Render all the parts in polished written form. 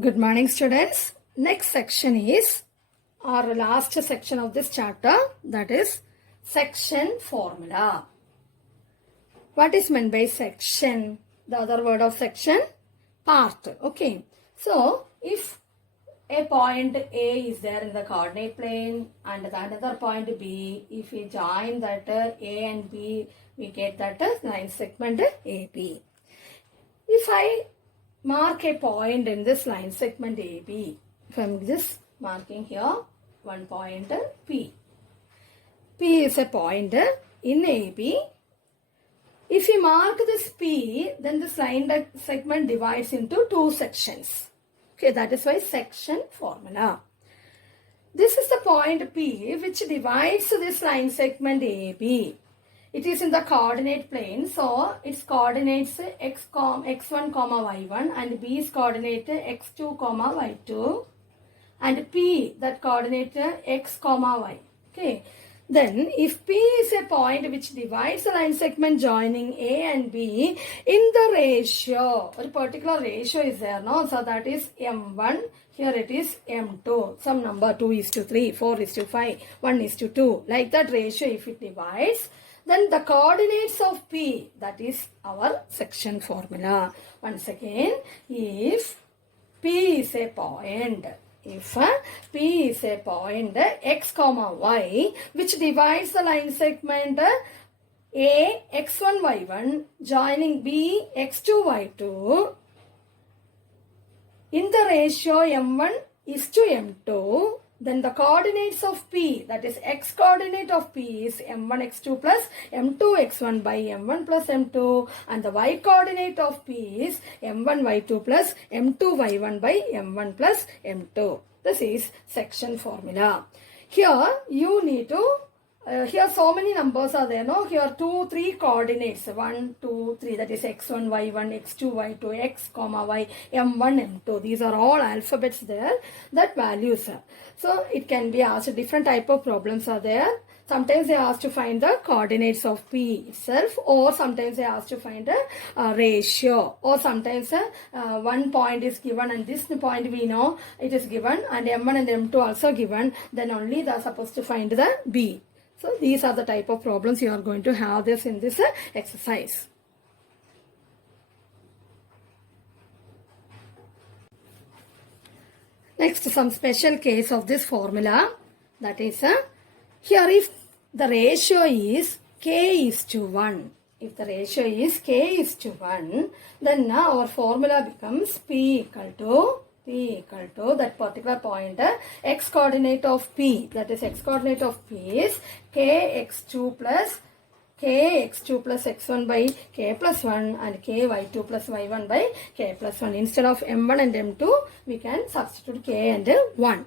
Good morning, students. Next section is our last section of this chapter, that is section formula. What is meant by section? The other word of section, part. Okay. So if a point A is there in the coordinate plane and another point B, if we join that A and B, we get that line segment AB. If I mark a point in this line segment AB, if I am just marking here one point P. P is a point in AB. If we mark this P, then this line segment divides into two sections. Okay, that is why section formula. This is the point P which divides this line segment AB. It is in the coordinate plane, so its coordinates x1 comma y1 and B's coordinate x2 comma y2 and P, that coordinate x comma y. Okay. Then if P is a point which divides the line segment joining A and B in the ratio, a particular ratio is there, no? So that is M1, here it is M2, some number 2:3, 4:5, 1:2, like that ratio if it divides, then the coordinates of P, that is our section formula. Once again, if P is a point, if P is a point x comma y which divides the line segment A x1 y1 joining B x2 y2 in the ratio M1:M2, then the coordinates of P, that is x coordinate of P is M1 x2 plus M2 x1 by M1 plus M2, and the y coordinate of P is M1 y2 plus M2 y1 by M1 plus M2. This is section formula. Here you need to here so many numbers are there, no? Here 2, 3 coordinates, 1, 2, 3, that is x1, y1, x2, y2, x, comma, y, m1, m2. These are all alphabets there, that values are. So it can be asked, different type of problems are there. Sometimes they ask to find the coordinates of P itself, or sometimes they ask to find a ratio, or sometimes one point is given and this point we know it is given and m1 and m2 also given, then only they are supposed to find the B. So these are the type of problems you are going to have this in this exercise. Next, some special case of this formula, that is here if the ratio is k:1. If the ratio is k:1, then now our formula becomes P equal to that particular point x coordinate of P, that is x coordinate of P is kx2 plus x1 by k plus 1 and ky2 plus y1 by k plus 1. Instead of m1 and m2, we can substitute k and 1.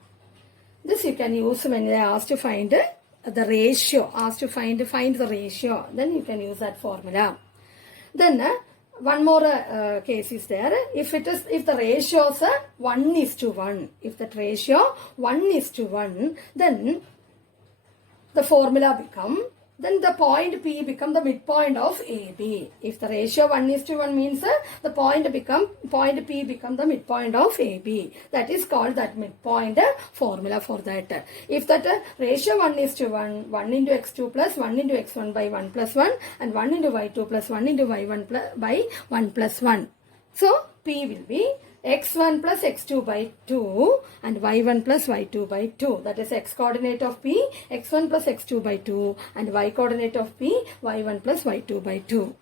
This you can use when they ask to find the ratio, asked to find the ratio, then you can use that formula. Then one more case is there. If the ratio is 1:1, if that ratio 1:1, then the formula become, then the point P become the midpoint of AB. If the ratio 1:1 means the point P become the midpoint of AB. That is called that midpoint formula for that. If that ratio 1:1, 1 into x2 plus 1 into x1 by 1 plus 1 and 1 into y2 plus 1 into y1 by 1 plus 1. So P will be x1 plus x2 by 2 and y1 plus y2 by 2. That is x coordinate of P, x1 plus x2 by 2 and y coordinate of P, y1 plus y2 by 2.